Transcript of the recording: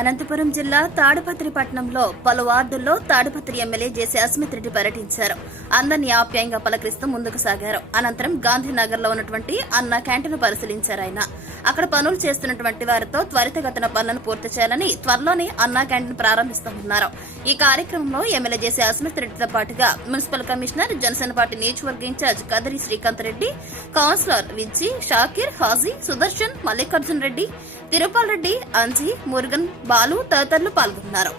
అనంతపురం జిల్లా తాడిపత్రి పట్టణంలో పలు వార్డుల్లో తాడిపత్రి ఎమ్మెల్యే జేసీ అస్మిత్ రెడ్డి పర్యటించారు. అందరినీ ఆప్యాయంగా పలకరిస్తూ ముందుకు సాగారు. అనంతరం గాంధీనగర్ లో ఉన్నటువంటి అన్న క్యాంటీన్ పరిశీలించారు. ఆయన అక్కడ పనులు చేస్తున్నటువంటి వారితో త్వరితగతిన పనులను పూర్తి చేయాలని, త్వరలోనే అన్నా క్యాంటీన్ ప్రారంభిస్తామన్నారు. ఈ కార్యక్రమంలో ఎమ్మెల్యే జేసీ అస్మిత్ రెడ్డితో పాటుగా మున్సిపల్ కమిషనర్, జనసేన పార్టీ నియోజకవర్గ ఇన్ఛార్జ్ కదిరి శ్రీకాంత్ రెడ్డి, కౌన్సిలర్ విజ్జి, షాకీర్, హాజీ, సుదర్శన్, మల్లికార్జున్ రెడ్డి, తిరుపాల్ రెడ్డి, అంజీ, మురుగన్, బాలు తదితరులు పాల్గొన్నారు.